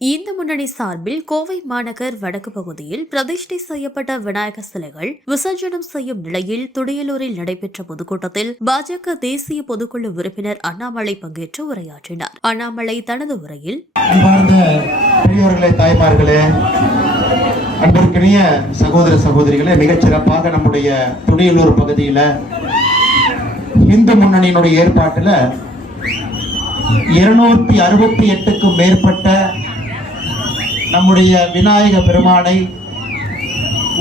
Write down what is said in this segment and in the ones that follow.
இந்த முன்னணி சார்பில் கோவை மாநகர் வடக்கு பகுதியில் பிரதிஷ்டை செய்யப்பட்ட விநாயகர் சிலைகள் விசர்ஜனம் செய்யும் நிலையில் துடியலூரில் நடைபெற்ற பொதுக்கூட்டத்தில் பாஜக தேசிய பொதுக்குழு உறுப்பினர் அண்ணாமலை பங்கேற்று உரையாற்றினார். அண்ணாமலை தனது உரையில் பெரியவர்களே தாய்மார்களே அன்பிற்கினிய சகோதர சகோதரிகளே மிகச் சிறப்பாக நம்முடைய துடியலூர் பகுதியில் இந்து முன்னணியினுடைய ஏற்பாட்டில் இருநூத்தி அறுபத்தி எட்டுக்கும் மேற்பட்ட நம்முடைய விநாயக பெருமானை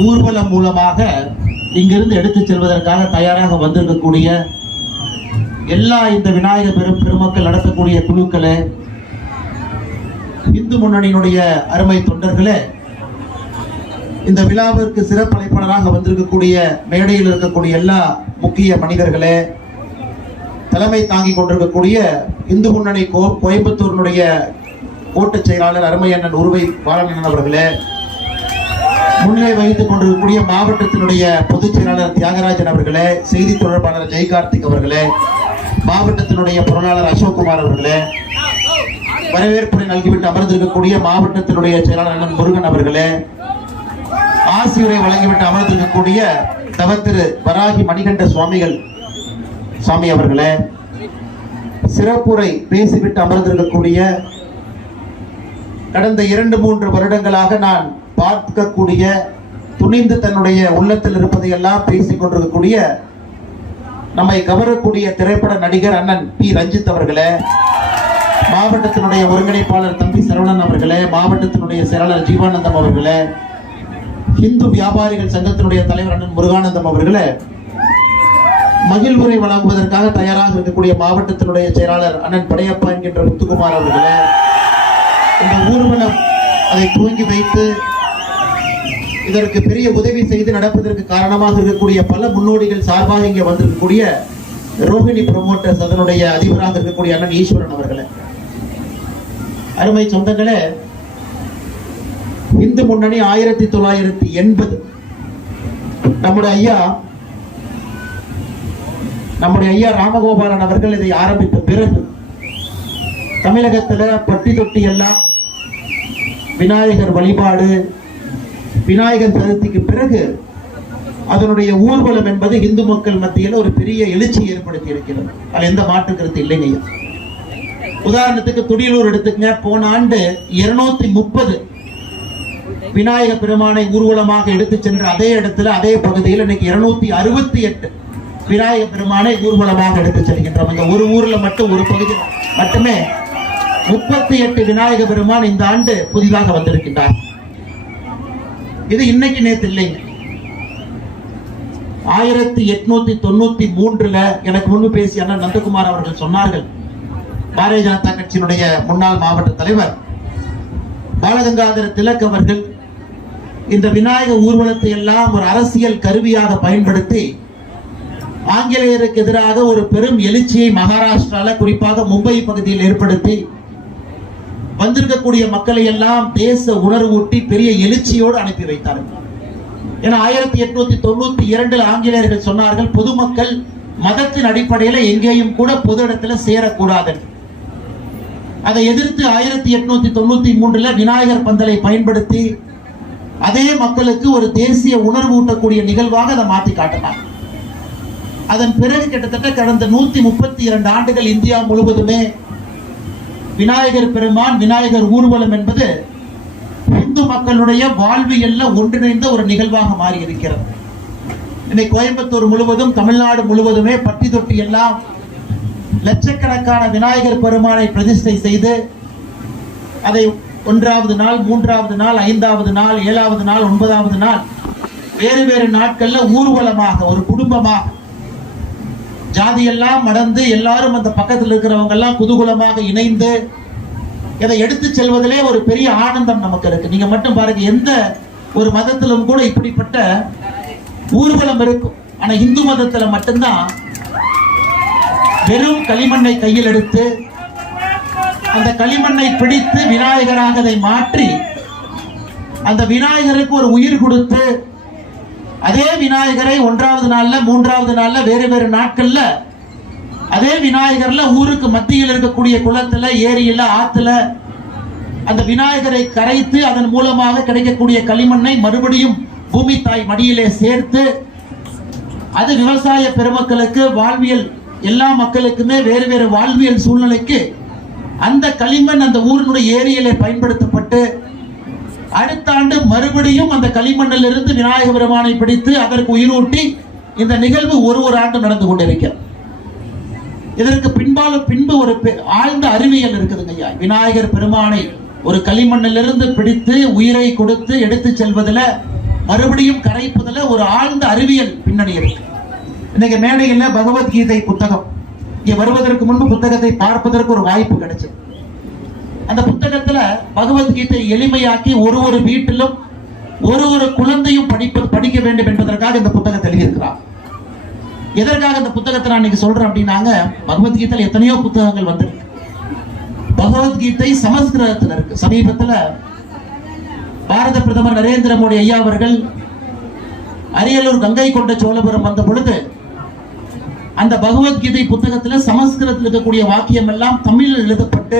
ஊர்வலம் மூலமாக இங்கிருந்து எடுத்துச் செல்வதற்காக தயாராக வந்திருக்கக்கூடிய எல்லா இந்த விநாயக பெரும் பெருமக்கள் நடத்தக்கூடிய குழுக்களே இந்து முன்னணியினுடைய அருமை தொண்டர்களே இந்த விழாவிற்கு சிறப்பழைப்பாளராக வந்திருக்கக்கூடிய மேடையில் இருக்கக்கூடிய எல்லா முக்கிய மனிதர்களே தலைமை தாங்கி கொண்டிருக்கக்கூடிய இந்து முன்னணி கோ கோயம்புத்தூரினுடைய கோட்டுச் செயலாளர் அருமையண்ணன் உருவை பாலனன் அவர்களே முன்னிலை வகித்துக் கொண்டிருக்கக்கூடிய மாவட்டத்தினுடைய பொதுச் செயலாளர் தியாகராஜன் அவர்களே செய்தி தொடர்பாளர் ஜெய்கார்த்திக் அவர்களே மாவட்டத்தினுடைய பொருளாளர் அசோக்குமார் அவர்களே வரவேற்புரை நல்கிவிட்டு அமர்ந்திருக்கக்கூடிய மாவட்டத்தினுடைய செயலாளர் அண்ணன் முருகன் அவர்களே ஆசிரியரை வழங்கிவிட்டு அமர்ந்திருக்கக்கூடிய தவத்திரு வராகி மணிகண்ட சுவாமிகள் சுவாமி அவர்களே சிறப்புரை பேசிவிட்டு அமர்ந்திருக்கக்கூடிய கடந்த இரண்டு மூன்று வருடங்களாக நான் பார்க்கக்கூடிய துணிந்து தன்னுடைய உள்ளத்தில் இருப்பதையெல்லாம் பேசிக் கொண்டிருக்கக்கூடிய நம்மை கவரக்கூடிய திரைப்பட நடிகர் அண்ணன் பி. ரஞ்சித் அவர்களே மாவட்டத்தினுடைய ஒருங்கிணைப்பாளர் தம்பி சரவணன் அவர்களே மாவட்டத்தினுடைய செயலாளர் ஜீவானந்தம் அவர்களே இந்து வியாபாரிகள் சங்கத்தினுடைய தலைவர் அண்ணன் முருகானந்தம் அவர்களே மகிழ்வுரை வழங்குவதற்காக தயாராக இருக்கக்கூடிய மாவட்டத்தினுடைய செயலாளர் அண்ணன் படையப்பா என்கின்ற முத்துக்குமார் அவர்களே இந்த ஊர்வலம் அதை துவங்கி வைத்து இதற்கு பெரிய உதவி செய்து நடப்பதற்கு காரணமாக இருக்கக்கூடிய பல முன்னோடிகள் சார்பாக இங்கே வந்திருக்கக்கூடிய ரோஹிணி ப்ரொமோட்டர்ஸ் அதனுடைய அதிபராக இருக்கக்கூடிய அண்ணன் ஈஸ்வரன் அவர்களே. அருமை சொந்தங்களே இந்து முன்னணி ஆயிரத்தி தொள்ளாயிரத்தி எண்பது. நம்முடைய ஐயா நம்முடைய ஐயா ராமகோபாலன் அவர்கள் இதை ஆரம்பித்த பிறகு தமிழகத்துல பட்டி தொட்டி எல்லாம் விநாயகர் வழிபாடு விநாயகர் சதுர்த்திக்கு பிறகு அதனுடைய ஊர்வலம் என்பது இந்து மக்கள் மத்தியில் ஒரு பெரிய எழுச்சி ஏற்படுத்தி இருக்கிறது அதில் எந்த மாற்று கருத்து இல்லைங்க உதாரணத்துக்கு துடியலூர் எடுத்துக்கங்க. போன ஆண்டு இருநூத்தி முப்பது விநாயக பெருமானை ஊர்வலமாக எடுத்து சென்ற அதே இடத்துல அதே பகுதியில் இன்னைக்கு இருநூத்தி அறுபத்தி எட்டு விநாயக பெருமானை ஊர்வலமாக எடுத்து செல்கின்றோம். இந்த ஒரு ஊர்ல மட்டும் ஒரு பகுதி மட்டுமே முப்பத்தி எட்டு விநாயக பெருமான் இந்த ஆண்டு புதிதாக வந்திருக்கின்றார். இது இன்னைக்கு நேத்து இல்லைங்க ஆயிரத்தி எட்நூத்தி தொண்ணூத்தி மூன்றுல எனக்கு முன்பு பேசிய அண்ணன் நந்தகுமார் அவர்கள் சொன்னார்கள். பாரதிய ஜனதா கட்சியினுடைய முன்னாள் மாவட்ட தலைவர் பாலகங்காதர திலக் அவர்கள் இந்த விநாயக ஊர்வலத்தை எல்லாம் ஒரு அரசியல் கருவியாக பயன்படுத்தி ஆங்கிலேயருக்கு எதிராக ஒரு பெரும் எழுச்சியை மகாராஷ்டிரால குறிப்பாக மும்பை பகுதியில் ஏற்படுத்தி வந்திருக்கக்கூடிய மக்களை எல்லாம் தேச உணர்வூட்டி பெரிய எழுச்சியோடு அனுப்பி வைத்தார்கள். ஏன்னா ஆயிரத்தி எட்நூத்தி தொண்ணூத்தி இரண்டில் ஆங்கிலேயர்கள் சொன்னார்கள் பொதுமக்கள் மதத்தின் அடிப்படையில் எங்கேயும் கூட பொது இடத்துல சேரக்கூடாது. அதை எதிர்த்து ஆயிரத்தி எட்நூத்தி தொண்ணூத்தி மூன்றுல விநாயகர் பந்தலை பயன்படுத்தி அதே மக்களுக்கு ஒரு தேசிய உணர்வு ஊட்டக்கூடிய நிகழ்வாக அதை மாற்றி காட்டினார். அதன் பிறகு கிட்டத்தட்ட கடந்த நூத்தி முப்பத்தி இரண்டு ஆண்டுகள் இந்தியா முழுவதுமே விநாயகர் பெருமான் விநாயகர் ஊர்வலம் என்பது இந்து மக்களுடைய வாழ்வியல்ல ஒன்றிணைந்த ஒரு நிகழ்வாக மாறி இருக்கிறது இன்னைக்கு கோயம்புத்தூர் முழுவதும் தமிழ்நாடு முழுவதுமே பட்டி தொட்டி எல்லாம் லட்சக்கணக்கான விநாயகர் பெருமானை பிரதிஷ்டை செய்து அதை ஒன்றாவது நாள் மூன்றாவது நாள் ஐந்தாவது நாள் ஏழாவது நாள் ஒன்பதாவது நாள் வேறு வேறு நாட்கள்ல ஊர்வலமாக ஒரு குடும்பமாக ஜாதியெல்லாம் மடந்து எல்லாரும் அந்த பக்கத்தில் இருக்கிறவங்க எல்லாம் குதூகலமாக இணைந்து இதை எடுத்து செல்வதிலே ஒரு பெரிய ஆனந்தம் நமக்கு இருக்கு. நீங்க மட்டும் பாருங்க எந்த ஒரு மதத்திலும் கூட இப்படிப்பட்ட ஊர்வலம் இருக்கும். ஆனா இந்து மதத்துல மட்டும்தான் வெறும் களிமண்ணை கையில் எடுத்து அந்த களிமண்ணை பிடித்து விநாயகராக அதை மாற்றி அந்த விநாயகருக்கு ஒரு உயிர் கொடுத்து அதே விநாயகரை ஒன்றாவது நாள்ல மூன்றாவது நாள்ல வேறு வேறு நாட்கள்ல அதே விநாயகர்ல ஊருக்கு மத்தியில் இருக்கக்கூடிய குளத்துல ஏரியில ஆத்துல அந்த விநாயகரை கரைத்து அதன் மூலமாக கிடைக்கக்கூடிய களிமண்ணை மறுபடியும் பூமி தாய் மடியிலே சேர்த்து அது விவசாய பெருமக்களுக்கு வாழ்வியல் எல்லா மக்களுக்குமே வேறு வேறு வாழ்வியல் சூழ்நிலைக்கு அந்த களிமண் அந்த ஊரினுடைய ஏரியிலே பயன்படுத்தப்பட்டு அடுத்த ஆண்டு மறுபடியும் அந்த களிமண்ணில் இருந்து விநாயக பெருமானை பிடித்து அதற்கு உயிரூட்டி இந்த நிகழ்வு ஒரு ஒரு ஆண்டு நடந்து கொண்டிருக்கிறது. இதற்கு பின்பால பின்பு ஒரு பெ- ஆழ்ந்த அறிவியல் இருக்குதுங்க ஐயா. விநாயகர் பெருமானை ஒரு களிமண்ணிலிருந்து பிடித்து உயிரை கொடுத்து எடுத்து செல்வதில் மறுபடியும் கரைப்பதில் ஒரு ஆழ்ந்த அறிவியல் பின்னணி இருக்கு. இன்னைக்கு மேடையில் பகவத்கீதை புத்தகம். இங்கே வருவதற்கு முன்பு புத்தகத்தை பார்ப்பதற்கு ஒரு வாய்ப்பு கிடைச்சது. அந்த புத்தகத்துல பகவத்கீதை எளிமையாக்கி ஒரு ஒரு வீட்டிலும் ஒரு ஒரு குழந்தையும் படிப்பது படிக்க வேண்டும் என்பதற்காக இந்த புத்தகத்தை எழுதியிருக்கிறார். எதற்காக இந்த புத்தகத்தை நான் இன்னைக்கு சொல்றேன் அப்படின்னாங்க பகவத்கீதையில எத்தனையோ புத்தகங்கள் வந்திருக்கு. பகவத்கீதை சமஸ்கிருதத்தில் இருக்கு. சமீபத்துல பாரத பிரதமர் நரேந்திர மோடி ஐயா அவர்கள் அரியலூர் கங்கை கொண்ட சோழபுரம் வந்த பொழுது அந்த பகவத்கீதை புத்தகத்துல சமஸ்கிருதத்தில் இருக்கக்கூடிய வாக்கியம் எல்லாம் தமிழில் எழுதப்பட்டு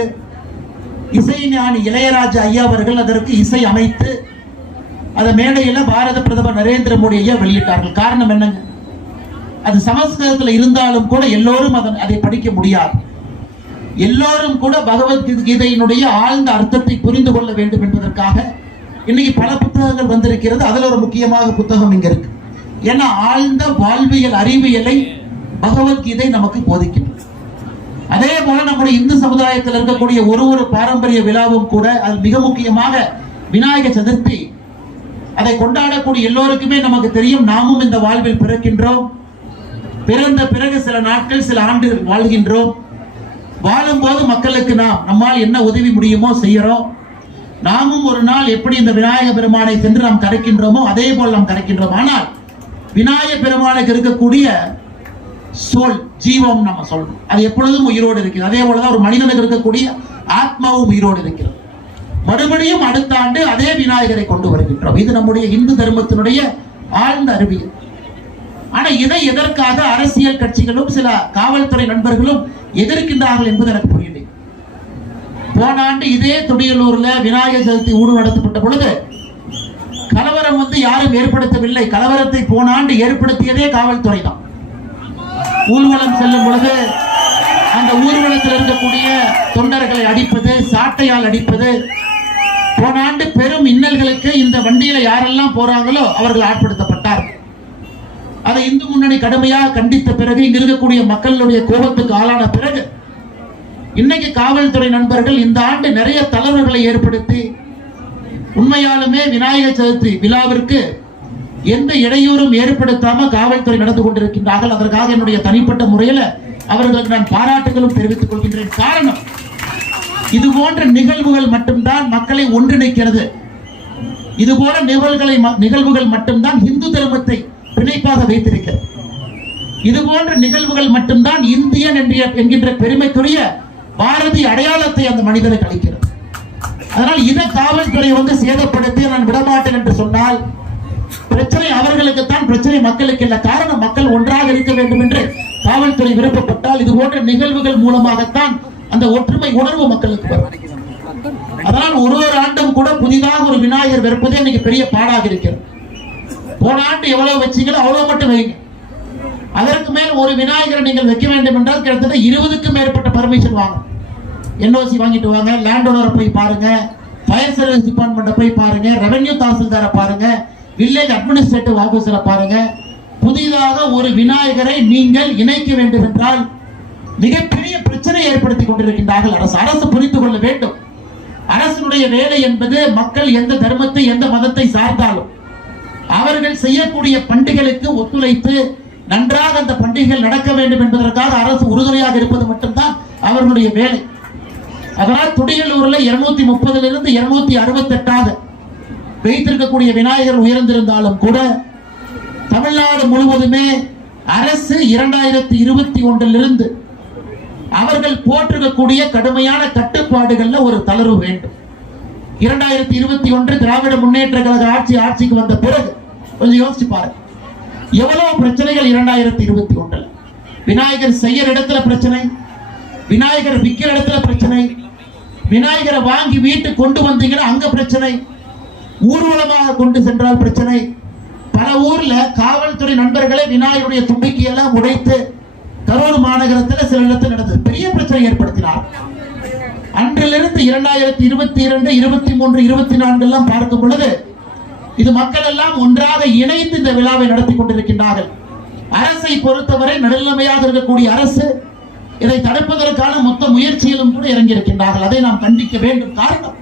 இசைஞானி இளையராஜா ஐயா அவர்கள் அதற்கு இசை அமைத்து அதை மேடையில் பாரத பிரதமர் நரேந்திர மோடி ஐயா வெளியிட்டார்கள். காரணம் என்னங்க? அது சமஸ்கிருதத்தில் இருந்தாலும் கூட எல்லோரும் அதன் அதை படிக்க முடியாது. எல்லோரும் கூட பகவத்கீதையினுடைய ஆழ்ந்த அர்த்தத்தை புரிந்து கொள்ள வேண்டும் என்பதற்காக இன்னைக்கு பல புத்தகங்கள் வந்திருக்கிறது. அதில் ஒரு முக்கியமாக புத்தகம் இங்க இருக்கு. ஏன்னா ஆழ்ந்த வாழ்வியல் அறிவியலை பகவத்கீதை நமக்கு போதிக்கின்றது. அதே போல நம்முடைய இந்து சமுதாயத்தில் இருக்கக்கூடிய ஒரு ஒரு பாரம்பரிய விழாவும் கூட அது மிக முக்கியமாக விநாயக சதுர்த்தி. அதை கொண்டாடக்கூடிய எல்லோருக்குமே நமக்கு தெரியும் நாமும் இந்த வாழ்வில் பிறக்கின்றோம். பிறந்த பிறகு சில நாட்கள் சில ஆண்டுகள் வாழ்கின்றோம். வாழும்போது மக்களுக்கு நாம் நம்மால் என்ன உதவி முடியுமோ செய்கிறோம் நாமும் ஒரு நாள் எப்படி இந்த விநாயக பெருமானை சென்று நாம் கரைக்கின்றோமோ அதே போல் நாம் கரைக்கின்றோம். ஆனால் விநாயக பெருமானுக்கு இருக்கக்கூடிய சோல் ஜீவம் நம்ம சொல்றோம். அது எப்பொழுதும் உயிரோடு இருக்கிறது. அதே போலதான் ஒரு மனிதனுக்கு இருக்கக்கூடிய ஆத்மாவும் உயிரோடு இருக்கிறது. மறுபடியும் அடுத்த ஆண்டு அதே விநாயகரை கொண்டு வருகின்றோம். இது நம்முடைய இந்து தர்மத்தினுடைய ஆழ்ந்த அறிவியல். ஆனா இதை எதற்காக அரசியல் கட்சிகளும் சில காவல்துறை நண்பர்களும் எதிர்க்கின்றார்கள் என்பது எனக்கு புரியவில்லை. போன ஆண்டு இதே துடியலூர்ல விநாயகர் சதுர்த்தி ஊடு நடத்தப்பட்ட பொழுது கலவரம் வந்து யாரும் ஏற்படுத்தவில்லை. கலவரத்தை போன ஆண்டு ஏற்படுத்தியதே காவல்துறை தான் ஊர்வலம் செல்லும் பொழுது அந்த ஊர்வலத்தில் இருக்கக்கூடிய தொண்டர்களை அடிப்பது சாட்டையால் அடிப்பது போன ஆண்டு பெரும் இன்னல்களுக்கு இந்த வண்டியில யாரெல்லாம் போறாங்களோ அவர்கள் ஆட்படுத்தப்பட்டார். அதை இந்து முன்னணி கடுமையாக கண்டித்த பிறகு இங்க இருக்கக்கூடிய மக்களுடைய கோபத்துக்கு ஆளான பிறகு இன்னைக்கு காவல்துறை நண்பர்கள் இந்த ஆண்டு நிறைய தளர்வுகளை ஏற்படுத்தி உண்மையாலுமே விநாயகர் சதுர்த்தி விழாவிற்கு எந்த இடையூறும் ஏற்படுத்தாம காவல்துறை நடந்து கொண்டிருக்கின்றார்கள். அதற்காக என்னுடைய தனிப்பட்ட முறையில அவர்களுக்கு நான் பாராட்டுகளும் தெரிவித்துக் கொள்கின்றேன். காரணம் இது போன்ற நிகழ்வுகள் மட்டும்தான் மக்களை ஒன்றிணைக்கிறது. இது போல நிகழ்வுகளை நிகழ்வுகள் மட்டும்தான் இந்து தர்மத்தை பிணைப்பாக வைத்திருக்கிறது. இது போன்ற நிகழ்வுகள் மட்டும்தான் இந்தியன் என்ற- என்கின்ற பெருமைக்குரிய பாரதி அடையாளத்தை அந்த மனிதனுக்கு அளிக்கிறது. அதனால் இன காவல்துறை வந்து சேதப்படுத்தி நான் விடமாட்டேன் என்று சொன்னால் பிரச்சனை அவர்களுக்குத்தான் பிரச்சனை மக்களுக்கு இல்ல. காரணம் மக்கள் ஒன்றாக இருக்க வேண்டும் என்று காவல்துறை விருப்பப்பட்டால் இது போன்ற நிகழ்வுகள் மூலமாகத்தான் அந்த ஒற்றுமை உணர்வு மக்களுக்கு வரும். அதனால் ஒரு ஒரு ஆண்டும் கூட புதிதாக ஒரு விநாயகர் விற்பதே இன்னைக்கு பெரிய பாடாக இருக்கிறது. போன ஆண்டு எவ்வளவு வச்சீங்களோ அவ்வளவு மட்டும் வைங்க. அதற்கு மேல் ஒரு விநாயகரை நீங்கள் வைக்க வேண்டும் என்றால் கிட்டத்தட்ட இருபதுக்கும் மேற்பட்ட பர்மிஷன் வாங்க என்ஓசி வாங்கிட்டு வாங்க லேண்ட் ஓனரை போய் பாருங்க ஃபயர் சர்வீஸ் டிபார்ட்மெண்ட்டை போய் பாருங்க ரெவென்யூ தாசில்தாரை பாருங்க வில்லேஜ் அட்மினிஸ்ட்ரேட்டிவ் ஆபீசரை பாருங்க. புதிதாக ஒரு விநாயகரை நீங்கள் இணைக்க வேண்டும் என்றால் மிகப்பெரிய பிரச்சனை ஏற்படுத்தி கொண்டிருக்கின்றார்கள் அரசு. அரசு புரிந்து கொள்ள வேண்டும். அரசனுடைய வேலை என்பது மக்கள் எந்த தர்மத்தை எந்த மதத்தை சார்ந்தாலும் அவர்கள் செய்யக்கூடிய பண்டிகைகளுக்கு ஒத்துழைத்து நன்றாக அந்த பண்டிகைகள் நடக்க வேண்டும் என்பதற்காக அரசு உறுதுணையாக இருப்பது மட்டும்தான் அவர்களுடைய வேலை. அதனால் துடியலூரில் இருநூத்தி முப்பதுல இருந்து இருநூத்தி அறுபத்தி வைத்திருக்கக்கூடிய விநாயகர் உயர்ந்திருந்தாலும் கூட தமிழ்நாடு முழுவதுமே அரசு இரண்டாயிரத்தி இருபத்தி ஒன்றிலிருந்து அவர்கள் போட்டிருக்கக்கூடிய கடுமையான கட்டுப்பாடுகள்ல ஒரு தளர்வு வேண்டும். இரண்டாயிரத்தி இருபத்தி ஒன்று திராவிட முன்னேற்ற கழக ஆட்சி ஆட்சிக்கு வந்த பிறகு கொஞ்சம் யோசிச்சு பாருங்க. எவ்வளவு பிரச்சனைகள் இரண்டாயிரத்தி இருபத்தி ஒன்றில்? விநாயகர் செய்யற இடத்துல பிரச்சனை விநாயகர் விற்கிற இடத்துல பிரச்சனை விநாயகரை வாங்கி வீட்டுக்கு கொண்டு வந்தீங்கன்னா அங்க பிரச்சனை ஊர்வலமாக கொண்டு சென்றால் பிரச்சனை. பல ஊர்ல காவல்துறை நண்பர்களே விநாயகருடைய தும்பிக்கை எல்லாம் உடைத்து கரூர் மாநகரத்தில் சில இடத்தில் நடந்தது. பெரிய பிரச்சனை ஏற்படுத்தினார். அன்றிலிருந்து இரண்டாயிரத்தி இருபத்தி இரண்டு இருபத்தி மூன்று இருபத்தி நான்கு எல்லாம் பார்க்கும் பொழுது இது மக்கள் எல்லாம் ஒன்றாக இணைந்து இந்த விழாவை நடத்தி கொண்டிருக்கின்றார்கள். அரசை பொறுத்தவரை நடுநிலைமையாக இருக்கக்கூடிய அரசு இதை தடுப்பதற்கான மொத்த முயற்சியிலும் கூட இறங்கியிருக்கின்றார்கள். அதை நாம் கண்டிக்க வேண்டும். காரணம்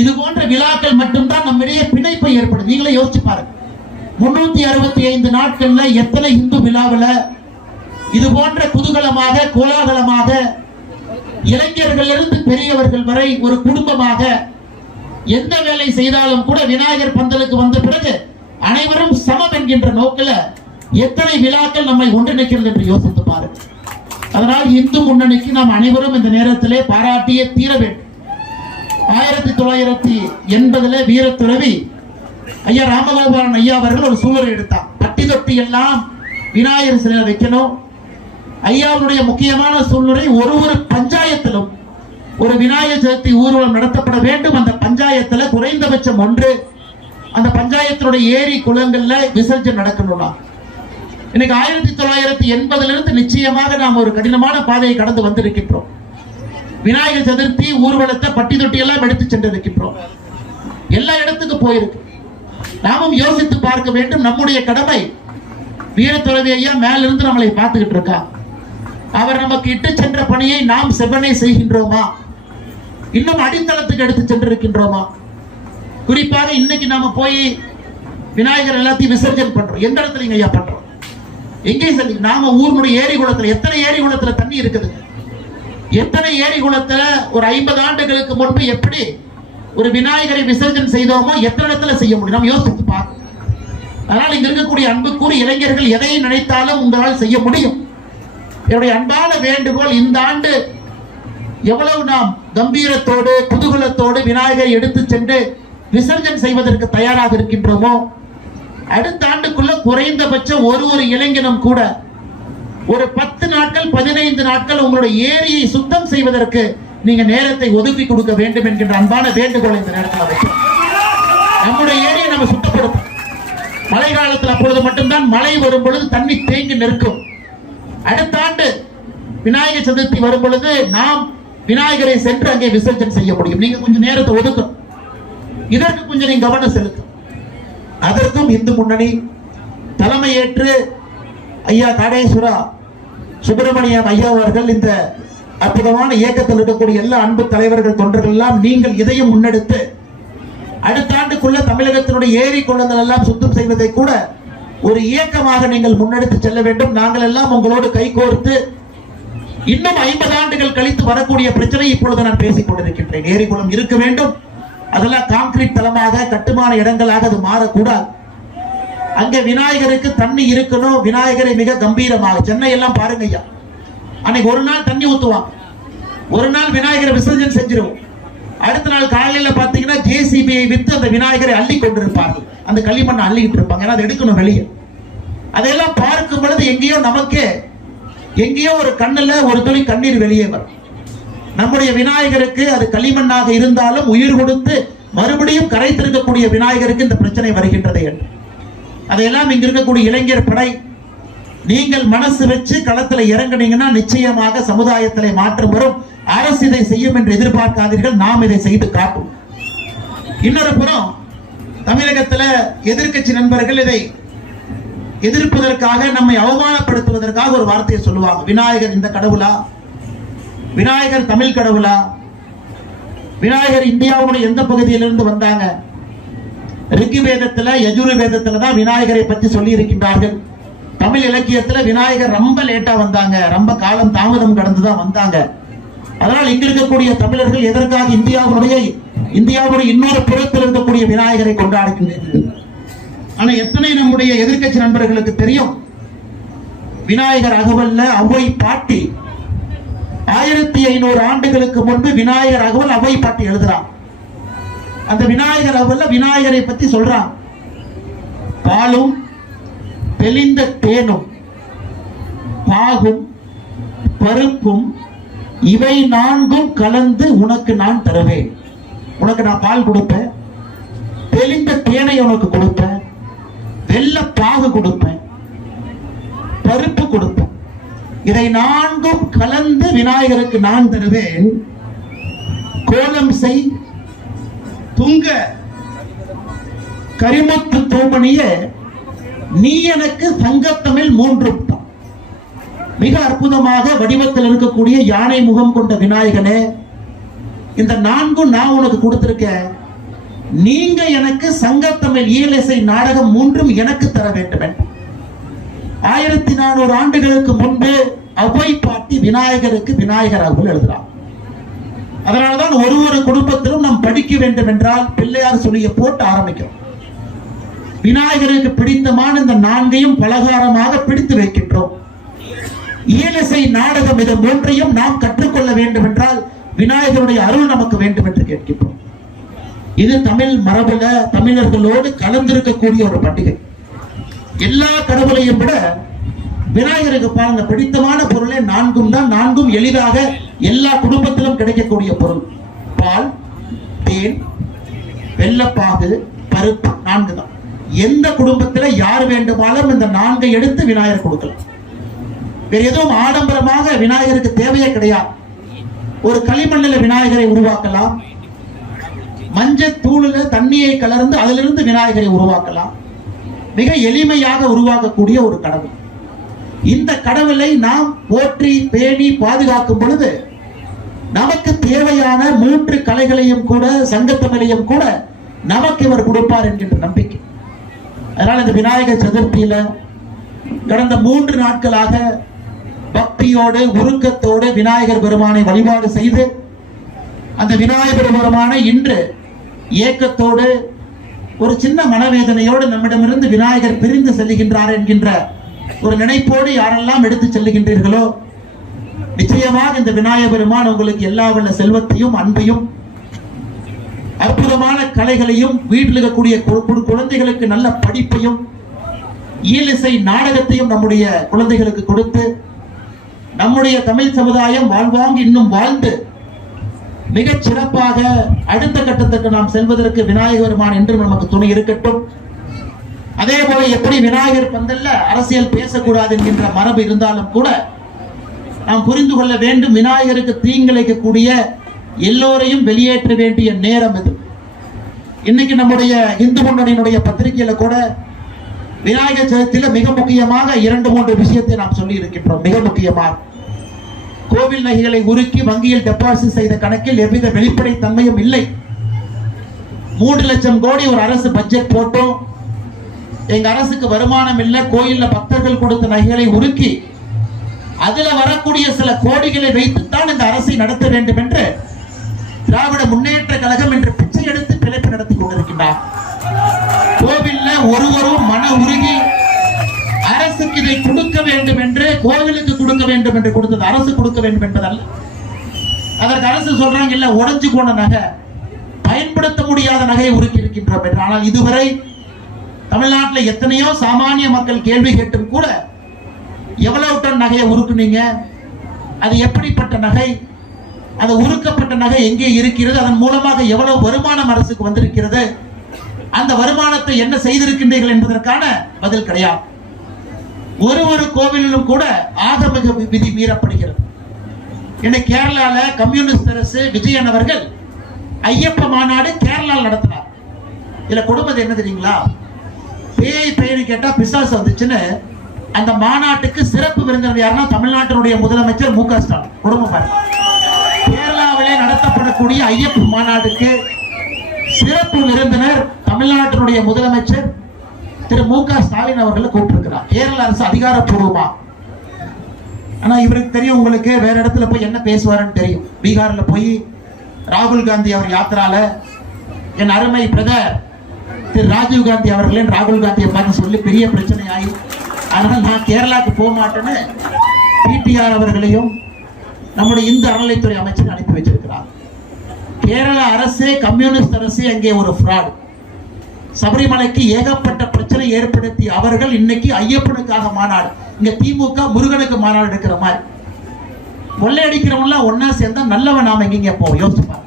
இது போன்ற விழாக்கள் மட்டும்தான் நம்மிடையே பிணைப்பை ஏற்படும். நீங்களே யோசிச்சு பாருங்க. முன்னூத்தி அறுபத்தி ஐந்து நாட்கள்ல எத்தனை இந்து விழாவில் இது போன்ற குதூகலமாக கோலாகலமாக இளைஞர்களிலிருந்து பெரியவர்கள் வரை ஒரு குடும்பமாக எந்த வேலை செய்தாலும் கூட விநாயகர் பந்தலுக்கு வந்த பிறகு அனைவரும் சமம் என்கின்ற நோக்கில் எத்தனை விழாக்கள் நம்மை ஒன்றிணைக்கிறது என்று யோசித்து பாருங்கள் அதனால் இந்து முன்னணிக்கு நாம் அனைவரும் இந்த நேரத்திலே பாராட்டியே தீர வேண்டும். ஆயிரத்தி தொள்ளாயிரத்தி எண்பதுல வீரத்துறவி ஐயா ராமகோபாலன் ஐயா அவர்கள் ஒரு சூழலை எடுத்தார். பட்டி தொட்டி எல்லாம் விநாயகர் சிலை வைக்கணும். ஐயாவுடைய முக்கியமான சூழ்நிலை ஒரு ஒரு பஞ்சாயத்திலும் ஒரு விநாயகர் சதுர்த்தி ஊர்வலம் நடத்தப்பட வேண்டும். அந்த பஞ்சாயத்துல குறைந்தபட்சம் ஒன்று அந்த பஞ்சாயத்தினுடைய ஏரி குளங்கள்ல விசர்ஜனை நடக்கணும்னா. இன்னைக்கு ஆயிரத்தி தொள்ளாயிரத்தி எண்பதுல இருந்து நிச்சயமாக நாம் ஒரு கடினமான பாதையை கடந்து வந்திருக்கின்றோம். விநாயகர் சதுர்த்தி ஊர்வலத்தை பட்டி தொட்டி எல்லாம் எடுத்து சென்றிருக்கின்றோம். எல்லா இடத்துக்கும் போயிருக்கு. நாமும் யோசித்து பார்க்க வேண்டும். நம்முடைய கடமை வீரத்துறவி ஐயா மேலிருந்து நம்மளை பார்த்துக்கிட்டு இருக்கா. அவர் நமக்கு இட்டு சென்ற பணியை நாம் செவ்வனை செய்கின்றோமா? இன்னும் அடித்தளத்துக்கு எடுத்து சென்றிருக்கின்றோமா? குறிப்பாக இன்னைக்கு நாம போய் விநாயகர் எல்லாத்தையும் விசர்ஜன் பண்றோம். எந்த இடத்துல ஐயா பண்றோம்? எங்கே சரி நாம ஊர்னுடைய ஏரி குளத்துல எத்தனை ஏரி குளத்துல தண்ணி இருக்குது எத்தனை ஏரி குளத்துல ஒரு ஐம்பது ஆண்டுகளுக்கு முன்பு எப்படி ஒரு விநாயகரை விசர்ஜன் செய்தோமோ எத்தனை இடத்துல செய்ய முடியும்? நம்ம யோசித்து பார்க்கணும். அதனால் இங்க இருக்கக்கூடிய அன்புக்கூறு இளைஞர்கள் எதையும் நினைத்தாலும் உங்களால் செய்ய முடியும். என்னுடைய அன்பான வேண்டுகோள் இந்த ஆண்டு எவ்வளவு நாம் கம்பீரத்தோடு புதுகுலத்தோடு விநாயகரை எடுத்து சென்று விசர்ஜன் செய்வதற்கு தயாராக இருக்கின்றோமோ அடுத்த ஆண்டுக்குள்ள குறைந்தபட்சம் ஒரு ஒரு இளைஞனும் கூட ஒரு பத்து நாட்கள் பதினைந்து நாட்கள் உங்களுடைய ஏரியை சுத்தம் செய்வதற்கு நீங்க நேரத்தை ஒதுக்கி கொடுக்க வேண்டும் என்கின்ற அன்பான வேண்டுகோளை இந்த நேரத்தில் வைக்கிறோம் நம்முடைய ஏரியை நம்ம சுத்தப்படுத்தும் மழை காலத்தில் அப்பொழுது மட்டும்தான் மழை வரும் பொழுது தண்ணி தேங்கி நிற்கும். அடுத்த ஆண்டு விநாயகர் சதுர்த்தி வரும் பொழுது நாம் விநாயகரை சென்று அங்கே விசர்ஜன் செய்ய முடியும். நீங்க கொஞ்சம் நேரத்தை ஒதுக்கும் இதற்கு கொஞ்சம் நீங்க கவனம் செலுத்தும் அதற்கும் இந்து முன்னணி தலைமையேற்று ஐயா தாடேஸ்வரா சுப்பிரமணியம் ஐயா அவர்கள் இந்த அற்புதமான இயக்கத்தில் இருக்கக்கூடிய எல்லா அன்பு தலைவர்கள் தொண்டர்கள் எல்லாம் நீங்கள் இதையும் முன்னெடுத்து அடுத்த ஆண்டுக்குள்ள தமிழகத்தினுடைய ஏரி குளங்கள் எல்லாம் சுத்தம் செய்வதை கூட ஒரு இயக்கமாக நீங்கள் முன்னெடுத்து செல்ல வேண்டும். நாங்கள் எல்லாம் உங்களோடு கைகோர்த்து இன்னும் ஐம்பது ஆண்டுகள் கழித்து வரக்கூடிய பிரச்சனை இப்பொழுது நான் பேசிக் கொண்டிருக்கின்றேன். ஏரி குளம் இருக்க வேண்டும். அதெல்லாம் கான்கிரீட் தளமாக கட்டுமான இடங்களாக அது மாறக்கூடாது. அங்கே விநாயகருக்கு தண்ணி இருக்கணும். விநாயகரை மிக கம்பீரமாக. சென்னை எல்லாம் பாருங்க ஐயா. அன்னைக்கு ஒரு நாள் தண்ணி ஊத்துவாங்க. ஒரு நாள் விநாயகரை விசர்ஜன் செஞ்சிருவோம். அடுத்த நாள் காலையில பாத்தீங்கன்னா ஜேசிபியை வித்து அந்த விநாயகரை அள்ளி கொண்டிருப்பார்கள். அந்த களிமண்ணை அள்ளிக்கிட்டு இருப்பாங்க. ஏன்னா அதை எடுக்கணும் வெளியே. அதையெல்லாம் பார்க்கும் பொழுது எங்கேயோ நமக்கே எங்கேயோ ஒரு கண்ணில் ஒரு துளி கண்ணீர் வெளியே வரும். நம்முடைய விநாயகருக்கு அது களிமண்ணாக இருந்தாலும் உயிர் கொடுத்து மறுபடியும் கரைத்திருக்கக்கூடிய விநாயகருக்கு இந்த பிரச்சனை வருகின்றது என்று. அதையெல்லாம் இங்க இருக்கக்கூடிய இளைஞர் படை நீங்கள் மனசு வச்சு களத்துல இறங்குனீங்கன்னா நிச்சயமாக சமுதாயத்திலே மாற்றம் வரும். அரசு இதை செய்யும் என்று எதிர்பார்க்காதீர்கள் நாம் இதை செய்து காட்டும் இன்னொரு புறம் தமிழகத்துல எதிர்க்கட்சி நண்பர்கள் இதை எதிர்ப்பதற்காக நம்மை அவமானப்படுத்துவதற்காக ஒரு வார்த்தையை சொல்லுவாங்க. விநாயகர் இந்த கடவுளா? விநாயகர் தமிழ் கடவுளா? விநாயகர் இந்தியாவுடைய எந்த பகுதியிலிருந்து வந்தாங்க? ரிக்கி வேதத்துல யஜுரு வேதத்துல தான் விநாயகரை பற்றி சொல்லி இருக்கின்றார்கள் தமிழ் இலக்கியத்துல விநாயகர் ரொம்ப லேட்டா வந்தாங்க. ரொம்ப காலம் தாமதம் கடந்து தான் வந்தாங்க. அதனால் இங்க இருக்கக்கூடிய தமிழர்கள் எதற்காக இந்தியாவுடைய இந்தியாவுடைய இன்னொரு புறத்தில் இருக்கக்கூடிய விநாயகரை கொண்டாடுகின்றனர்? ஆனா எத்தனை நம்முடைய எதிர்க்கட்சி நண்பர்களுக்கு தெரியும்? விநாயகர் அகவல்ல அவை பாட்டி. ஆயிரத்தி ஐநூறு ஆண்டுகளுக்கு முன்பு விநாயகர் அகவல் அவை பாட்டி எழுதுறான். அந்த விநாயகர் அவர்ல விநாயகரை பத்தி சொல்றான். பாலும் தெளிந்த தேனும் பாகும் பருப்பும் இவை நான்கும் கலந்து உனக்கு நான் தருவேன். உனக்கு நான் பால் கொடுப்பேன். தெளிந்த தேனை உனக்கு கொடுப்பேன். வெள்ள பாகு கொடுப்பேன். பருப்பு கொடுப்பேன். இதை நான்கும் கலந்து விநாயகருக்கு நான் தருவேன். கோலம் செய் துங்க. கரிமுத்து தோமணிய நீ எனக்கு சங்கத்தமிழ் மூன்றும் மிக அற்புதமாக வடிவத்தில் இருக்கக்கூடிய யானை முகம் கொண்ட விநாயகனே இந்த நான்கும் நான் உனக்கு கொடுத்திருக்கேன். நீங்க எனக்கு சங்கத்தமிழ் ஈழசை நாடகம் மூன்றும் எனக்கு தர வேண்டும் ஆயிரத்தி நானூறு ஆண்டுகளுக்கு முன்பு அவ்வை பாட்டி விநாயகருக்கு விநாயகர் அவர்கள் அதனால்தான் ஒரு ஒரு குடும்பத்திலும் நாம் படிக்க வேண்டும் என்றால் பிள்ளையார் சொல்லிய போட்டு ஆரம்பிக்கிறோம். விநாயகருக்கு பிடித்தமான இந்த நான்கையும் பலகாரமாக பிடித்து வைக்கின்றோம். ஈழசை நாடகம் இது மூன்றையும் நாம் கற்றுக்கொள்ள வேண்டும் என்றால் விநாயகருடைய அருள் நமக்கு வேண்டும் என்று கேட்கின்றோம். இது தமிழ் மரபுல தமிழர்களோடு கலந்திருக்கக்கூடிய ஒரு பண்டிகை. எல்லா கடவுளையும் விட விநாயகருக்கு பாருங்க பிடித்தமான பொருளை நான் மிகவும் எளிதாக எல்லா குடும்பத்திலும் கிடைக்கக்கூடிய பொருள். பால் தேன் வெள்ளப்பாகு பருப்பு நான்கு தான். எந்த குடும்பத்துல யார் வேண்டுமானாலும் இந்த நான்கை எடுத்து விநாயகர் கொடுக்கலாம். வேற எதுவும் ஆடம்பரமாக விநாயகருக்கு தேவையே கிடையாது. ஒரு களிமண்ணில் விநாயகரை உருவாக்கலாம். மஞ்சள் தூளில் தண்ணியை கலர்ந்து அதிலிருந்து விநாயகரை உருவாக்கலாம். மிக எளிமையாக உருவாக்கக்கூடிய ஒரு கடவுள். இந்த கடவுளை நாம் போற்றி பேணி பாதுகாக்கும் பொழுது நமக்கு தேவையான மூன்று கலைகளையும் கூட சங்கத்தமிழையும் கூட நமக்கு இவர் கொடுப்பார் என்கின்ற நம்பிக்கை. அதனால் இந்த விநாயகர் சதுர்த்தியில கடந்த மூன்று நாட்களாக பக்தியோடு உருக்கத்தோடு விநாயகர் பெருமானை வழிபாடு செய்து அந்த விநாயகர் பெருமானை இன்று ஏக்கத்தோடு ஒரு சின்ன மனவேதனையோடு நம்மிடமிருந்து விநாயகர் பிரிந்து செல்கின்றார் என்கின்ற ஒரு நினைப்போடு யாரெல்லாம் எடுத்து செல்லுகின்றீர்களோ நிச்சயமாக இந்த விநாயகர் பெருமான் உங்களுக்கு எல்லா வல்ல செல்வத்தையும் அன்பையும் அற்புதமான கலைகளையும் வீட்டில் இருக்கக்கூடிய கு- குழந்தைகளுக்கு நல்ல படிப்பையும் இயலிசை நாடகத்தையும் நம்முடைய குழந்தைகளுக்கு கொடுத்து நம்முடைய தமிழ் சமுதாயம் வாழ்வாங்க இன்னும் வாழ்ந்து மிகச் சிறப்பாக அடுத்த கட்டத்துக்கு நாம் செல்வதற்கு விநாயகர் பெருமான் என்றும் நமக்கு துணை இருக்கட்டும். அதே போல எப்படி விநாயகர் பந்தல்ல அரசியல் பேசக்கூடாது என்கின்ற மரபு இருந்தாலும் கூட நாம் புரிந்து கொள்ள வேண்டும் விநாயகருக்கு தீங்கிழைக்கக்கூடிய எல்லோரையும் வெளியேற்ற வேண்டிய நேரம் இது. இன்னைக்கு நம்முடைய இந்து முன்னணியினுடைய பத்திரிகையில கூட விநாயகர் சதுர்த்தியில மிக முக்கியமாக இரண்டு மூன்று விஷயத்தை நாம் சொல்லி இருக்கின்றோம் மிக முக்கியமாக கோவில் நகைகளை உருக்கி வங்கியில் டெபாசிட் செய்த கணக்கில் எவ்வித வெளிப்படை தன்மையும் இல்லை. மூன்று லட்சம் கோடி ஒரு அரசு பட்ஜெட் போட்டோம். எங்க அரசுக்கு வருமானம் இல்லை கோயில்ல பக்தர்கள் கொடுத்த நகைகளை உருக்கி அதுல வரக்கூடிய சில கோடிகளை வைத்துத்தான் இந்த அரசை நடத்த வேண்டும் என்று திராவிட முன்னேற்ற கழகம் என்று பிச்சை எடுத்து பிழைப்பு நடத்தி கொண்டிருக்கின்றார். கோவில்ல ஒருவரும் மன உருகி அரசுக்கு இதை கொடுக்க வேண்டும் என்று கோவிலுக்கு கொடுக்க வேண்டும் என்று கொடுத்தது அரசு கொடுக்க வேண்டும் என்பதல்ல. அதற்கு அரசு சொல்றாங்க இல்ல உடைஞ்சு போன நகை பயன்படுத்த முடியாத நகையை உருக்கி இருக்கின்றோம் என்று. ஆனால் இதுவரை தமிழ்நாட்டில் எத்தனையோ சாமானிய மக்கள் கேள்வி கேட்டும் கூட எவ்வளவு டன் நகையை உருக்குனீங்க அது எப்படிப்பட்ட நகை? அது உருக்கப்பட்ட நகை எங்கே இருக்கிறது? அதன் மூலமாக எவ்வளவு வருமானம் அரசுக்கு வந்திருக்கிறது? அந்த வருமானத்தை என்ன செய்திருக்கின்றீர்கள் என்பதற்கான பதில் கிடையாது. ஒரு ஒரு கோவிலிலும் கூட ஆகமிக விதி மீறப்படுகிறது. இன்னைக்கு கேரளாவில் கம்யூனிஸ்ட் அரசு விஜயன் அவர்கள் ஐயப்ப மாநாடு கேரளாவில் நடத்தினார். இதுல கொடுப்பது என்ன தெரியுங்களா? பேய் பெயரு கேட்டா பிசாசு வந்துச்சுன்னு அந்த மாநாட்டுக்கு சிறப்பு விருந்தினர் யாருன்னா தமிழ்நாட்டினுடைய முதலமைச்சர் மு க ஸ்டாலின். குடும்பம் பாருங்க. கேரளாவிலே நடத்தப்படக்கூடிய ஐயப்ப மாநாடுக்கு சிறப்பு விருந்தினர் தமிழ்நாட்டினுடைய முதலமைச்சர் திரு மு க ஸ்டாலின் அவர்களை கூப்பிட்டிருக்கிறார். கேரள அரசு அதிகாரப்பூர்வமா? ஆனா இவருக்கு தெரியும் உங்களுக்கு வேற இடத்துல போய் என்ன பேசுவாருன்னு தெரியும். பீகார்ல போய் ராகுல் காந்தி அவர் யாத்திரால என் அருமை பிரதர் திரு ராஜீவ் காந்தி அவர்களே ராகுல் காந்தியை பார்த்து சொல்லி பெரிய பிரச்சனை ஆகி அதனால நான் கேரளாவுக்கு போக மாட்டேன்னு பிடிஆர் அவர்களையும் நம்முடைய இந்து அறநிலைத்துறை அமைச்சர் அனுப்பி வச்சிருக்கிறார். கேரள அரசே கம்யூனிஸ்ட் அரசே அங்கே ஒரு ஃப்ராட் சபரிமலைக்கு ஏகப்பட்ட பிரச்சனை ஏற்படுத்தி அவர்கள் இன்னைக்கு ஐயப்பனுக்காக மாநாடு இங்க திமுக முருகனுக்கு மாநாடு எடுக்கிற மாதிரி. கொள்ளையடிக்கிறவங்களாம் ஒன்னா சேர்ந்தா நல்லவன் நாம எங்கெங்க போவோம். யோசிப்பாங்க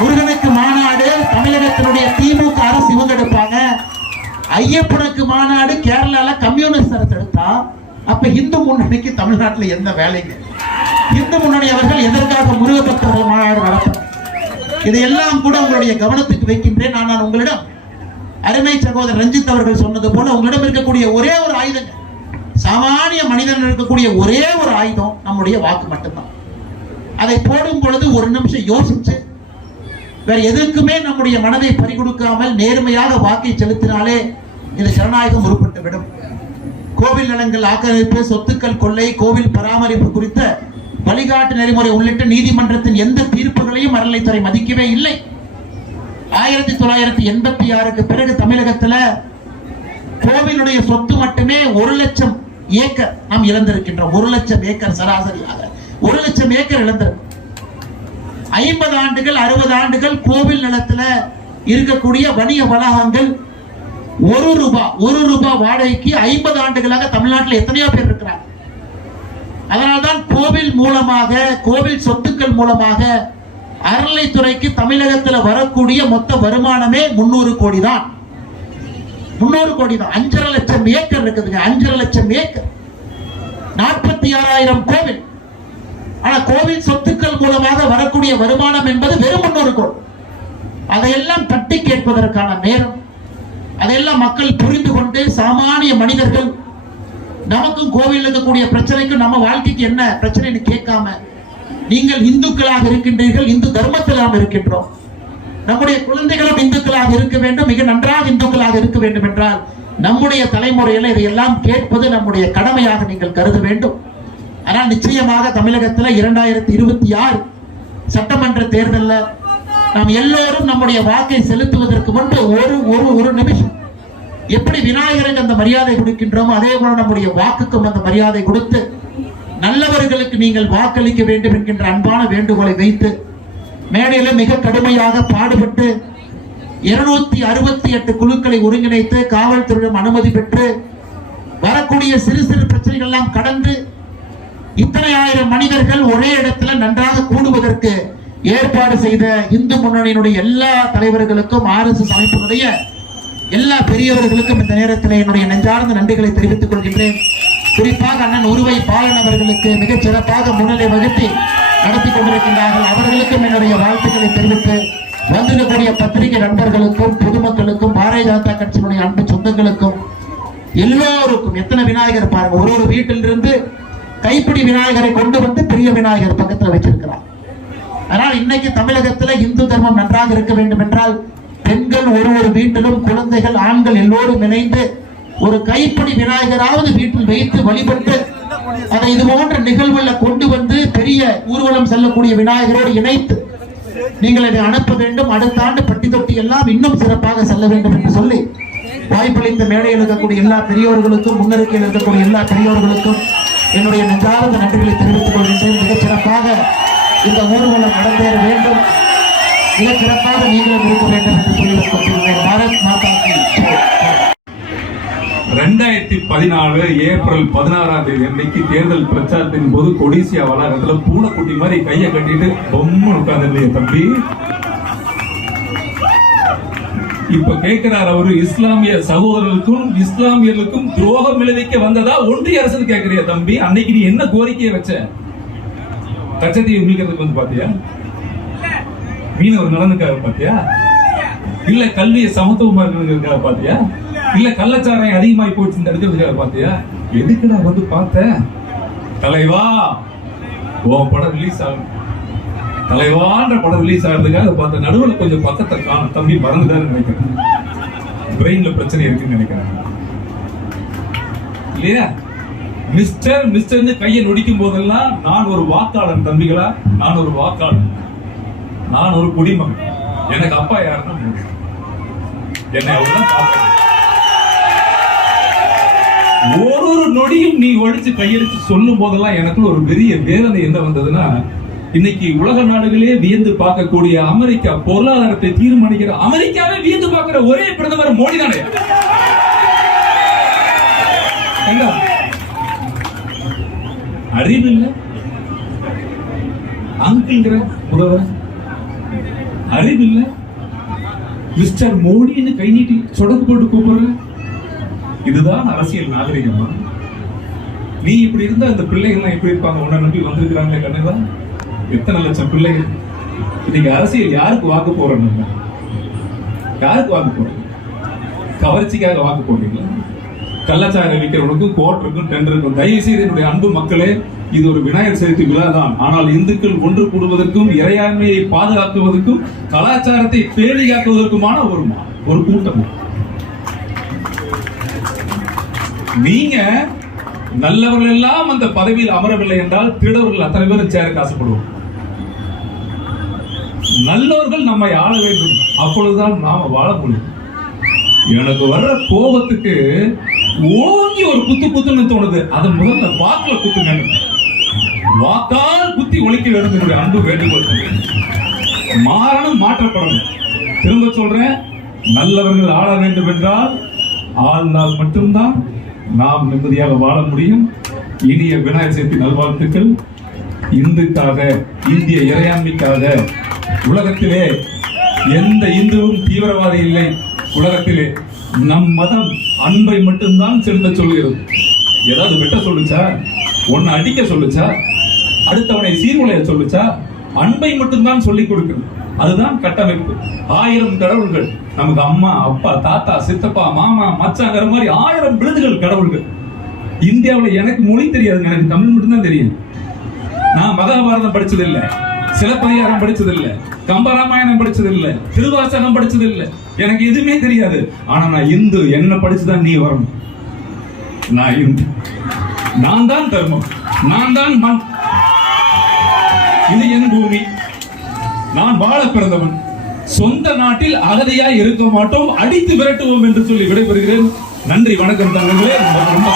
முருகனுக்கு மாநாடு தமிழகத்தினுடைய திமுக அரசு இவங்க எடுப்பாங்க ஐயப்பனுக்கு மாநாடு கேரளால கம்யூனிஸ்ட் அரசு எடுத்தா அப்ப இந்து முன்னணிக்கு தமிழ்நாட்டில் எந்த வேலைங்க? இந்து முன்னணி அவர்கள் எதற்காக முருக மாநாடு நடத்தும் இதையெல்லாம் கூட உங்களுடைய கவனத்துக்கு வைக்கின்றேன். நான் நான் உங்களிடம் அருமை சகோதரர் ரஞ்சித் அவர்கள் சொன்னது போல உங்களிடம் இருக்கக்கூடிய ஒரே ஒரு ஆயுதங்க. சாமானிய மனிதன் இருக்கக்கூடிய ஒரே ஒரு ஆயுதம் நம்முடைய வாக்கு மட்டும்தான். அதை போடும் பொழுது ஒரு நிமிஷம் யோசிச்சு வேற எதுக்குமே நம்முடைய மனதை பறிகொடுக்காமல் நேர்மையாக வாக்கை செலுத்தினாலே இந்த ஜனநாயகம் உருப்பட்டு விடும் கோவில் நலங்கள் ஆக்கிரமிப்பு சொத்துக்கள் கொள்ளை கோவில் பராமரிப்பு குறித்த வழிகாட்டு நெறிமுறை உள்ளிட்ட நீதிமன்றத்தின் எந்த தீர்ப்புகளையும் அறநிலைத்துறை மதிக்கவே இல்லை. ஆயிரத்தி தொள்ளாயிரத்தி எண்பத்தி ஆறுக்கு பிறகு தமிழகத்துல கோவிலுடைய சொத்து மட்டுமே ஒரு லட்சம் ஏக்கர் நாம் இழந்திருக்கின்றோம். ஒரு லட்சம் ஏக்கர் சராசரியாக. ஒரு லட்சம் ஏக்கர் இழந்திருக்கும் ஐம்பது ஆண்டுகள் அறுபது ஆண்டுகள் கோவில் நிலத்துல இருக்கக்கூடிய வணிக வளாகங்கள் ஒரு ரூபாய் ஒரு ரூபாய் வாடகைக்கு ஐம்பது ஆண்டுகளாக தமிழ்நாட்டில் எத்தனையோ பேர் இருக்கிறாங்க. அதனால்தான் கோவில் மூலமாக கோவில் சொத்துக்கள் மூலமாக அறநிலைத்துறைக்கு தமிழகத்தில் வரக்கூடிய மொத்த வருமானமே முன்னூறு கோடி தான். முன்னூறு கோடி தான். அஞ்சரை லட்சம் ஏக்கர் இருக்குதுங்க. அஞ்சரை லட்சம் ஏக்கர். நாற்பத்தி ஆறாயிரம் கோவில். ஆனா கோவில் சொத்துக்கள் மூலமாக வரக்கூடிய வருமானம் என்பது வெறும் முன்னூறு கோடி. அதையெல்லாம் தட்டி கேட்பதற்கான நேரம். அதையெல்லாம் மக்கள் புரிந்து கொண்டு சாமானிய மனிதர்கள் நமக்கும் கோவில் இருக்கக்கூடிய பிரச்சனைக்கும் நம்ம வாழ்க்கைக்கு என்ன பிரச்சனைன்னு கேட்காம நீங்கள் இந்துக்களாக இருக்கின்றீர்கள் இந்து தர்மத்தில் நாம் இருக்கின்றோம். நம்முடைய குழந்தைகளும் இந்துக்களாக இருக்க வேண்டும் மிக நன்றாக இந்துக்களாக இருக்க வேண்டும் என்றால் நம்முடைய தலைமுறையில இதையெல்லாம் கேட்பது நம்முடைய கடமையாக நீங்கள் கருத வேண்டும். ஆனால் நிச்சயமாக தமிழகத்தில் இரண்டாயிரத்தி இருபத்தி ஆறு சட்டமன்ற தேர்தலில் நாம் எல்லோரும் நம்முடைய வாக்கை செலுத்துவதற்கு முன்பு ஒரு ஒரு ஒரு நிமிஷம் எப்படி விநாயகருக்கு அந்த மரியாதை கொடுக்கின்றோமோ அதே போல நம்முடைய வாக்குக்கும் அந்த மரியாதை கொடுத்து நல்லவர்களுக்கு நீங்கள் வாக்களிக்க வேண்டும் என்கின்ற அன்பான வேண்டுகோளை வைத்து மேடையில் மிக கடுமையாக பாடுபட்டு இருநூத்தி அறுபத்தி எட்டு குழுக்களை ஒருங்கிணைத்து காவல்துறையிடம் அனுமதி பெற்று வரக்கூடிய சிறு சிறு பிரச்சனைகள் எல்லாம் கடந்து இத்தனை ஆயிரம் மனிதர்கள் ஒரே இடத்துல நன்றாக கூடுவதற்கு ஏற்பாடு செய்த இந்து முன்னணியினுடைய எல்லா தலைவர்களுக்கும் ஆர்எஸ்எஸ் அமைப்பினுடைய எல்லா பெரியவர்களுக்கும் இந்த நேரத்தில் என்னுடைய நெஞ்சார்ந்த நன்றிகளை தெரிவித்துக் கொள்கின்றேன். குறிப்பாக அண்ணன் உருவை பாலன் அவர்களுக்கு மிகச் சிறப்பாக முன்னிலை வகுத்து நடத்தி கொண்டிருக்கின்றார்கள். அவர்களுக்கும் என்னுடைய வாழ்த்துக்களை தெரிவித்து வந்திருக்கக்கூடிய பத்திரிகை நண்பர்களுக்கும் பொதுமக்களுக்கும் பாரதிய ஜனதா கட்சியினுடைய அன்பு சொந்தங்களுக்கும் எல்லோருக்கும் எத்தனை விநாயகர் பாருங்க ஒரு ஒரு வீட்டிலிருந்து கைப்பிடி விநாயகரை கொண்டு வந்து பெரிய விநாயகர் பக்கத்துல வச்சிருக்கிறார். ஆனால் இன்னைக்கு தமிழகத்துல இந்து தர்மம் நன்றாக இருக்க வேண்டும் என்றால் பெண்கள் ஒரு ஒரு வீட்டிலும் குழந்தைகள் ஆண்கள் எல்லோரும் இணைந்து ஒரு கைப்பிடி விநாயகராவது வீட்டில் வைத்து வழிபட்டு அதை இது போன்ற நிகழ்வுல கொண்டு வந்து பெரிய ஊர்வலம் செல்லக்கூடிய விநாயகரோடு இணைத்து நீங்கள் இதை அனுப்ப வேண்டும். அடுத்த ஆண்டு பட்டி தொட்டி எல்லாம் இன்னும் சிறப்பாக செல்ல வேண்டும் என்று சொல்லி வாய்ப்பளித்த மேடையில் இருக்கக்கூடிய எல்லா பெரியோர்களுக்கும் முன்னறிக்கையில் இருக்கக்கூடிய எல்லா பெரியோர்களுக்கும் என்னுடைய நெஞ்சார்ந்த நன்றிகளை தெரிவித்துக் கொள்கின்றேன். மிகச் சிறப்பாக இந்த ஊர்வலம் நடந்தேற வேண்டும். மிகச் சிறப்பாக நீங்களும் இருக்க வேண்டும் என்று சொல்லி கொண்டிருக்கிறேன். பாரத் மாதா ரெண்டாயிரத்தி பதினாலு ஏப்ரல் பதினாறாம் தேதி அன்னைக்கு தேர்தல் பிரச்சாரத்தின் போது கொடிசியா வளாகத்துல பூனைக்குட்டி மாதிரி கையை கட்டிட்டு பொம்மை உட்கார்ந்து தம்பி. இப்ப கேட்கிறார் அவரு இஸ்லாமிய சகோதரர்களுக்கும் இஸ்லாமியர்களுக்கும் துரோகம் விளைவிக்க வந்ததா ஒன்றிய அரசு கேட்கிறிய தம்பி. அன்னைக்கு நீ என்ன கோரிக்கையை வச்ச? கச்சத்தீவு மீட்கிறதுக்கு வந்து பாத்தியா? மீனவர் நலனுக்காக பாத்தியா? இல்ல கல்வியை சமத்துவமா இருக்கிறதுக்காக பாத்தியா? இல்ல கள்ளச்சாரம் அதிகமாகி போச்சு தடுக்கிறதுக்காக பாத்தியா? எதுக்கு நான் வந்து பார்த்தேன் தலைவா உன் படம் ரிலீஸ் ஆகும் தலைவான்ற படம் ரிலீஸ் ஆகிறதுக்காக பார்த்த நடுவுல கொஞ்சம் பக்கத்தை காண தம்பி மறந்துட்டாருன்னு நினைக்கிறேன். பிரெயின்ல பிரச்சனை இருக்குன்னு நினைக்கிறேன். இல்லையா? மிஸ்டர் மிஸ்டர்னு கையை நொடிக்கும் போதெல்லாம் நான் ஒரு வாக்காளன் தம்பிகளா நான் ஒரு வாக்காளன். நான் ஒரு குடிமகன். எனக்கு அப்பா யாருன்னா என்னை அவர்தான் பார்க்கணும் ஒரு ஒரு நொடியும் நீ ஒழிச்சு கையெழுத்து சொல்லும் போதெல்லாம் எனக்குள்ள ஒரு பெரிய வேதனை என்ன வந்ததுன்னா இன்னைக்கு உலக நாடுகளே வியந்து பார்க்கக்கூடிய அமெரிக்கா பொருளாதாரத்தை தீர்மானிக்கிற அமெரிக்காவே வியந்து பார்க்கிற ஒரே பிரதமர் மோடி தானே? அறிவு இல்ல? அங்கிள்ங்கிற முதல்வர் இல்ல? மிஸ்டர் மோடின்னு கை நீட்டி சொடக்கு போட்டு கூப்பிடுற? இதுதான் அரசியல் நாகரிகமா? நீ இப்படி இருந்தா இந்த பிள்ளைகள்லாம் எப்படி இருப்பாங்க? உன்னை நம்பி வந்திருக்கிறாங்களே கண்ணுதான் எத்தனை லட்சம் பிள்ளைகள். இன்னைக்கு அரசியல் யாருக்கு வாக்கு போறோம் நம்ம யாருக்கு வாக்கு போறோம் கவர்ச்சிக்காக வாக்கு போடுறீங்களா? கள்ளச்சாரம் விற்கிறவனுக்கும் கோர்ட்டுக்கும் டெண்டருக்கும் தயவு செய்து என்னுடைய அன்பு மக்களே இது ஒரு விநாயகர் சதுர்த்தி விழா தான். ஆனால் இந்துக்கள் ஒன்று கூடுவதற்கும் இறையாண்மையை பாதுகாக்குவதற்கும் கலாச்சாரத்தை பேணி காக்குவதற்குமான ஒரு ஒரு கூட்டம். நீங்க நல்லவர்கள் எல்லாம் அந்த பதவியில் அமரவில்லை என்றால் திருடவர்கள் அத்தனை பேரும் சேர காசுப்படுவோம் நல்லவர்கள் நம்மை ஆள வேண்டும். அப்பொழுதுதான் நாம வாழ முடியும் எனக்கு வர்ற கோபத்துக்கு ஓங்கி ஒரு குத்து குத்துன்னு தோணுது. அதன் முதல்ல வாக்குல குத்துங்க. வாக்கால் குத்தி ஒழிக்க வேண்டும் என்னுடைய அன்பு வேண்டுகோள் மாறணும் மாற்றப்படணும். திரும்ப சொல்றேன் நல்லவர்கள் ஆள வேண்டும் என்றால் ஆழ்ந்தால் மட்டும்தான் நாம் நிம்மதியாக வாழ முடியும். இனிய விநாயகர் சதுர்த்தி நல்வாழ்த்துக்கள். இந்துக்காக இந்திய இறையாண்மைக்காக உலகத்திலே எந்த இந்துவும் தீவிரவாதி இல்லை. உலகத்திலே நம் மதம் அன்பை மட்டும்தான் செலுத்த சொல்கிறது. ஏதாவது வெட்ட சொல்லுச்சா? உன்னை அடிக்க சொல்லுச்சா? அடுத்தவனை சீர்குலைய சொல்லுச்சா? அன்பை மட்டும்தான் சொல்லிக் கொடுக்கணும் அதுதான் கட்டமைப்பு. ஆயிரம் கடவுள்கள் நமக்கு அம்மா அப்பா தாத்தா சித்தப்பா மாமா மச்சாங்கிற மாதிரி ஆயிரம் விருதுகள் கடவுள்கள். இந்தியாவில் எனக்கு மொழி தெரியாதுங்க எனக்கு தமிழ் மட்டும்தான் தெரியும். நான் மகாபாரதம் படிச்சது சிலப்பதிகாரம் படிச்சது இல்ல கம்பராமாயணம் படிச்சது இல்ல திருவாசகம் படிச்சது இல்ல எனக்கு எதுவுமே தெரியாது. ஆனா நான் இந்து என்ன படிச்சுதான் நீ வரணும். நான் இந்து. நான் தான் தர்மம். நான் தான் மண். இது என் பூமி. நான் வாழ பிறந்தவன். சொந்த நாட்டில் அகதியாய் இருக்க மாட்டோம். அடித்து விரட்டுவோம் என்று சொல்லி விடைபெறுகிறேன். நன்றி வணக்கம் தங்கங்களே ரொம்ப ரொம்ப